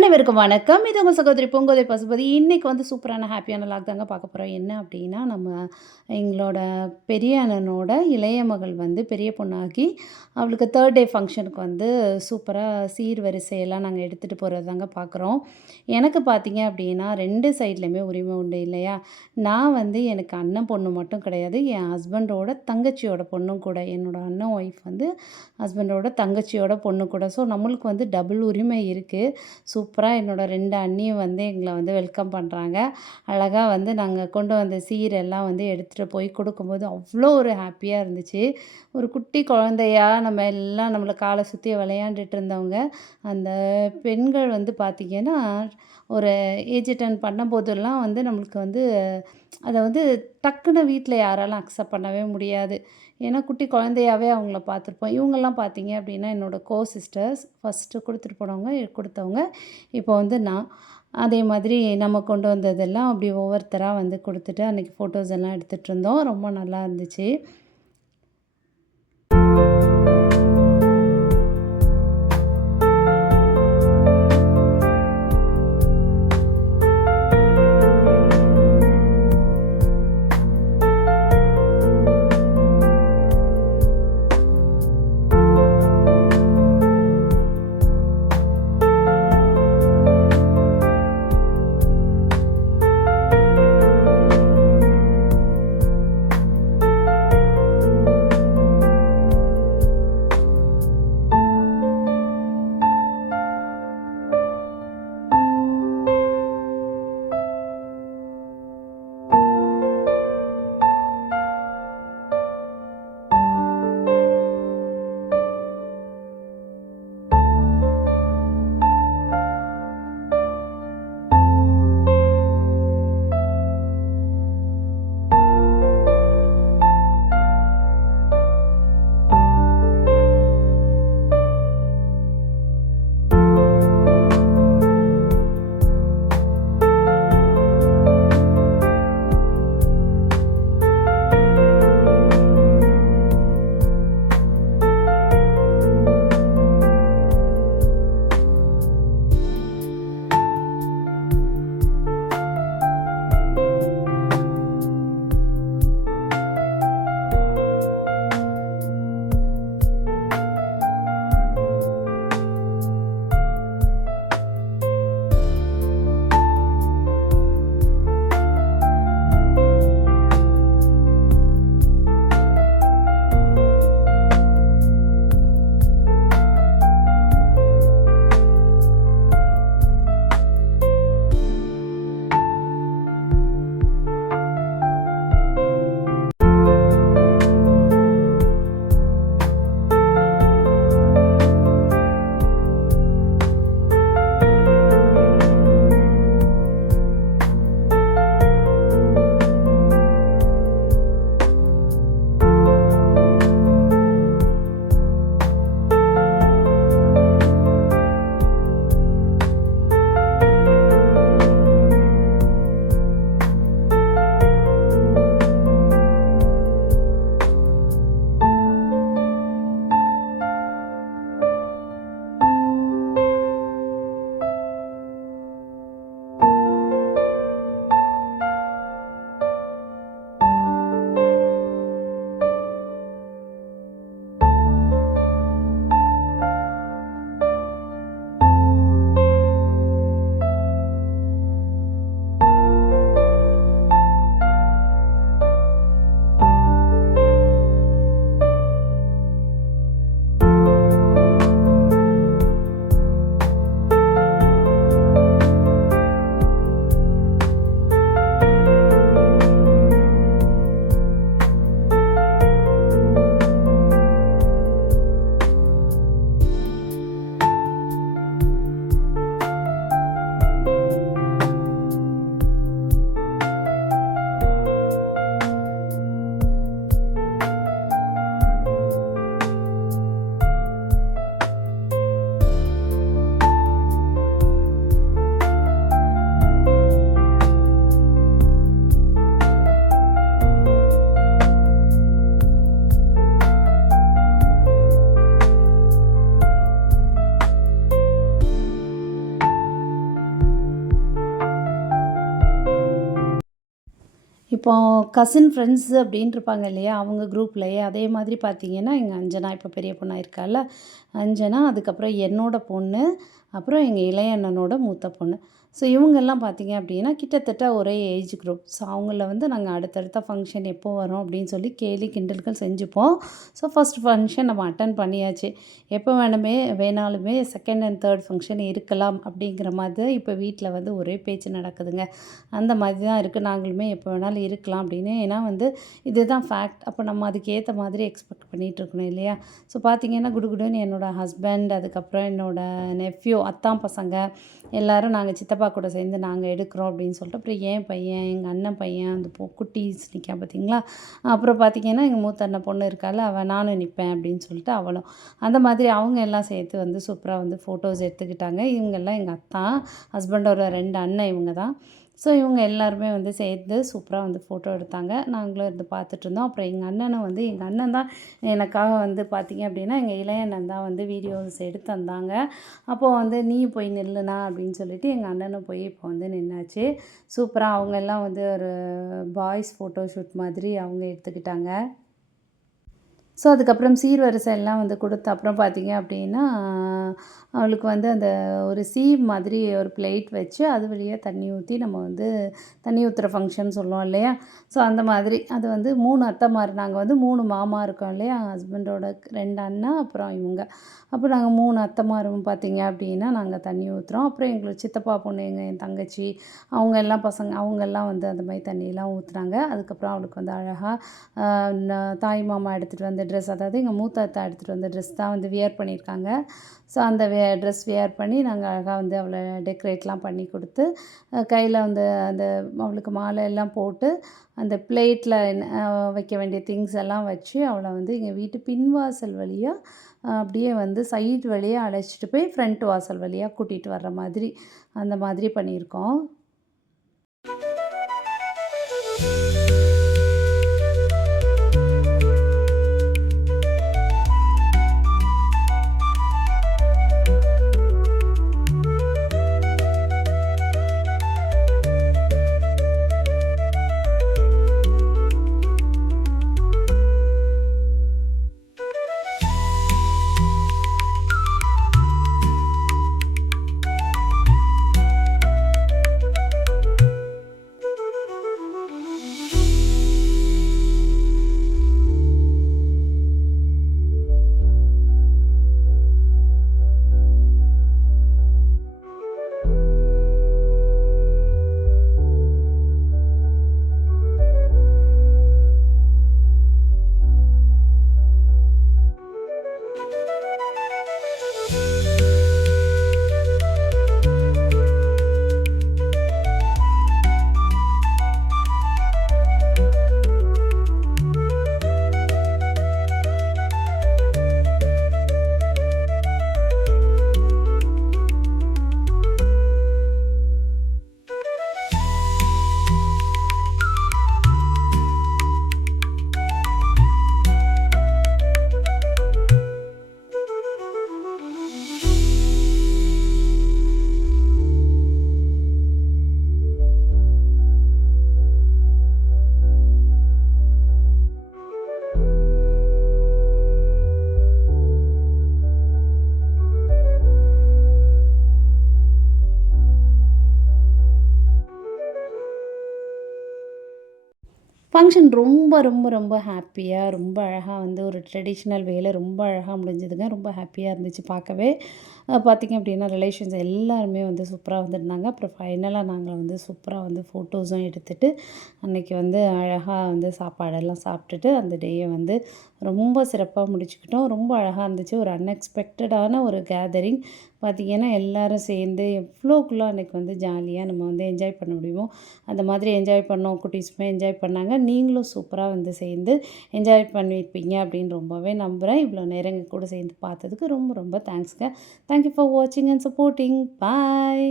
அனைவருக்கும் வணக்கம். இது உங்க சகோதரி பூங்கோதை பசுபதி. இன்னைக்கு வந்து சூப்பரான ஹேப்பியான லாக் தாங்க பார்க்க போறோம். என்ன அப்டின்னா, எங்களோட பெரிய அண்ணனோட இளைய மகள் வந்து பெரிய பொண்ணாகி, அவளுக்கு 3 டே ஃபங்ஷனுக்கு வந்து சூப்பரா சீர்வரிசையெல்லாம் நாங்க எடுத்துட்டு போறது தாங்க பார்க்குறோம். எனக்கு பார்த்தீங்க அப்டின்னா, 2 சைட்லயுமே உரிமை உண்டு இல்லையா? நான் வந்து எனக்கு அண்ணன் பொண்ணு மட்டும் கிடையாது. என் ஹஸ்பண்டோட தங்கச்சியோட பொண்ணும் கூட. என்னோட அண்ணன் ஒய்ஃப் வந்து ஹஸ்பண்டோட தங்கச்சியோட பொண்ணு கூட. ஸோ நம்மளுக்கு வந்து டபுள் உரிமை இருக்கு. சூப்பரா என்னோட 2 அண்ணியும் வந்து எங்கள வந்து வெல்கம் பண்றாங்க. அழகா வந்து நாங்க கொண்டு வந்த சீரெல்லாம் வந்து எடுத்துட்டு போய் கொடுக்கும்போது, அவ்வளோ ஒரு ஹேப்பியா இருந்துச்சு. ஒரு குட்டி குழந்தையா நம்ம எல்லாம் நம்மள கால சுத்தி விளையாண்டுட்டு இருந்தவங்க, அந்த பெண்கள் வந்து பார்த்திங்கன்னா, ஒரு ஏஜ் அட்டெண்ட் பண்ணும்போதெல்லாம் வந்து நம்மளுக்கு வந்து அத வந்து டக்குனு வீட்ல யாராலும் அக்செப்ட் பண்ணவே முடியாது. ஏன்னா, குட்டி குழந்தையாவே அவங்கள பார்த்துருப்போம். இவங்கலாம் பார்த்தீங்க அப்படின்னா, என்னோட சிஸ்டர்ஸ் ஃபஸ்ட்டு குடுத்தவங்க. இப்போ வந்து நான். அதே மாதிரி நம்ம கொண்டு வந்ததெல்லாம் அப்படி ஒவ்வொருத்தரா வந்து குடுத்துட்டு, அன்னைக்கு ஃபோட்டோஸ் எல்லாம் எடுத்துட்டுருந்தோம். ரொம்ப நல்லா இருந்துச்சு. இப்போ கசின் ஃப்ரெண்ட்ஸ் அப்படின்னு இருப்பாங்க இல்லையா? அவங்க குரூப்லயே அதே மாதிரி பார்த்தீங்கன்னா, எங்க அஞ்சனா இப்போ பெரிய பொண்ணா இருக்கால்ல, அஞ்சனா, அதுக்கப்புறம் என்னோட பொண்ணு, அப்புறம் எங்க இளைய அண்ணனோட மூத்த பொண்ணு. ஸோ இவங்கெல்லாம் பார்த்தீங்க அப்படின்னா, கிட்டத்தட்ட ஒரே ஏஜ் குரூப். ஸோ அவங்கள வந்து நாங்க அடுத்தடுத்த ஃபங்க்ஷன் எப்போ வரும் அப்படின்னு சொல்லி கேலி கிண்டல்கள் செஞ்சுப்போம். ஸோ ஃபர்ஸ்ட் ஃபங்க்ஷன் நம்ம அட்டெண்ட் பண்ணியாச்சு. எப்போ வேணாலுமே செகண்ட் அண்ட் தேர்ட் ஃபங்க்ஷன் இருக்கலாம் அப்படிங்கிற மாதிரி தான் இப்போ வீட்ல வந்து ஒரே பேச்சு நடக்குதுங்க. அந்த மாதிரி தான் இருக்குது. நாங்களுமே எப்போ வேணாலும் இருக்கலாம் அப்படின்னு. ஏன்னா வந்து இதுதான் ஃபேக்ட். அப்போ நம்ம அதுக்கு ஏற்ற மாதிரி எக்ஸ்பெக்ட் பண்ணிகிட்டு இருக்கணும் இல்லையா? ஸோ பார்த்தீங்கன்னா, குடுகுடுன்னு என்னோடய ஹஸ்பண்ட், அதுக்கப்புறம் என்னோடய நெஃப்யூ, அத்தான் பசங்க எல்லோரும் நாங்கள் சித்தப்பா கூட சேர்ந்து நாங்கள் எடுக்கிறோம் அப்படின்னு சொல்லிட்டு, அப்புறம் என் பையன், எங்கள் அண்ணன் பையன், அந்த குட்டீஸ் நிற்கா பார்த்தீங்களா? அப்புறம் பார்த்தீங்கன்னா, எங்கள் மூத்த அண்ணன் பொண்ணு இருக்காள்ல, நானும் நிற்பேன் அப்படின்னு சொல்லிட்டு அவளும். அந்த மாதிரி அவங்க எல்லாம் சேர்த்து வந்து சூப்பராக வந்து ஃபோட்டோஸ் எடுத்துக்கிட்டாங்க. இவங்கெல்லாம் எங்கள் அத்தான், ஹஸ்பண்டோட 2 அண்ணன் இவங்க தான். ஸோ இவங்க எல்லாருமே வந்து சேர்ந்து சூப்பராக வந்து ஃபோட்டோ எடுத்தாங்க. நாங்களும் இருந்து பார்த்துட்ருந்தோம். அப்புறம் எங்கள் அண்ணன் தான் எனக்காக வந்து பார்த்தீங்க அப்படின்னா, எங்கள் இளைய அண்ணன் தான் வந்து வீடியோஸ் எடுத்து தந்தாங்க. அப்போது வந்து "நீ போய் நில்லுண்ணா" அப்படின்னு சொல்லிட்டு எங்கள் அண்ணனும் போய் இப்போ வந்து நின்னாச்சு. சூப்பராக அவங்க எல்லாம் வந்து ஒரு பாய்ஸ் ஃபோட்டோ ஷூட் மாதிரி அவங்க எடுத்துக்கிட்டாங்க. ஸோ அதுக்கப்புறம் சீர்வரிசை எல்லாம் வந்து கொடுத்த அப்புறம் பார்த்தீங்க அப்படின்னா, அவளுக்கு வந்து அந்த ஒரு சீப் மாதிரி ஒரு பிளேட் வச்சு, அது வழியா தண்ணி ஊத்தி நம்ம வந்து தண்ணி ஊத்துற ஃபங்க்ஷன் சொல்லுவோம் இல்லையா? ஸோ அந்த மாதிரி அது வந்து 3 அத்தைமார், நாங்கள் வந்து 3 மாமா இருக்கோம் இல்லையா? ஹஸ்பண்டோட 2 அண்ணா, அப்புறம் இவங்க. அப்போ நாங்கள் 3 அத்தைமாரும் பார்த்தீங்க அப்படின்னா, நாங்கள் தண்ணி ஊத்துறோம். அப்புறம் எங்களோட சித்தப்பா பொண்ணு, என் தங்கச்சி, அவங்க எல்லாம் பசங்க அவங்கெல்லாம் வந்து அந்த மாதிரி தண்ணியெல்லாம் ஊத்துனாங்க. அதுக்கப்புறம் அவளுக்கு வந்து அழகா தாய் மாமா எடுத்துகிட்டு வந்த ட்ரெஸ், அதாவது எங்கள் மூத்த அத்தை எடுத்துகிட்டு வந்த ட்ரெஸ் தான் வந்து வியர் பண்ணியிருக்காங்க. ஸோ அந்த ட்ரெஸ் வியர் பண்ணி நாங்கள் அழகாக வந்து அவளை டெக்கரேட்லாம் பண்ணி கொடுத்து, கையில் வந்து அந்த அவளுக்கு மாலை எல்லாம் போட்டு, அந்த பிளேட்டில் வைக்க வேண்டிய திங்ஸ் எல்லாம் வச்சு, அவளை வந்து எங்கள் வீட்டு பின்வாசல் வழியா அப்படியே வந்து சைடு வழியா அழைச்சிட்டு போய் ஃப்ரண்ட் வாசல் வழியா கூட்டிகிட்டு வர்ற மாதிரி, அந்த மாதிரி பண்ணியிருக்கோம். ஃபங்க்ஷன் ரொம்ப ரொம்ப ரொம்ப ஹாப்பியாக, ரொம்ப அழகா வந்து ஒரு ட்ரெடிஷ்னல் வேல ரொம்ப அழகா முடிஞ்சதுங்க. ரொம்ப ஹாப்பியாக இருந்துச்சு பார்க்கவே. பார்த்திங்க அப்படின்னா ரிலேஷன்ஸ் எல்லாருமே வந்து சூப்பராக வந்திருந்தாங்க. அப்புறம் ஃபைனலாக நாங்கள் வந்து சூப்பராக வந்து ஃபோட்டோஸும் எடுத்துகிட்டு, அன்றைக்கி வந்து அழகாக வந்து சாப்பாடெல்லாம் சாப்பிட்டுட்டு அந்த டேயை வந்து ரொம்ப சிறப்பாக முடிச்சுக்கிட்டோம். ரொம்ப அழகாக இருந்துச்சு. ஒரு அன்எக்ஸ்பெக்டடான ஒரு கேதரிங். பார்த்திங்கன்னா எல்லோரும் சேர்ந்து எவ்வளோக்குள்ள அன்றைக்கி வந்து ஜாலியாக நம்ம வந்து என்ஜாய் பண்ண முடியுமோ அந்த மாதிரி என்ஜாய் பண்ணோம். குட்டீஸுமே என்ஜாய் பண்ணாங்க. நீங்களும் சூப்பராக வந்து சேர்ந்து என்ஜாய் பண்ணியிருப்பீங்க அப்படின்னு ரொம்பவே நம்புகிறேன். இவ்வளோ நேரம் எங்கள் கூட சேர்ந்து பார்த்ததுக்கு ரொம்ப ரொம்ப தேங்க்ஸ்ங்க. தேங்க் யூ ஃபார் வாட்சிங் அண்ட் சப்போர்ட்டிங். பாய்.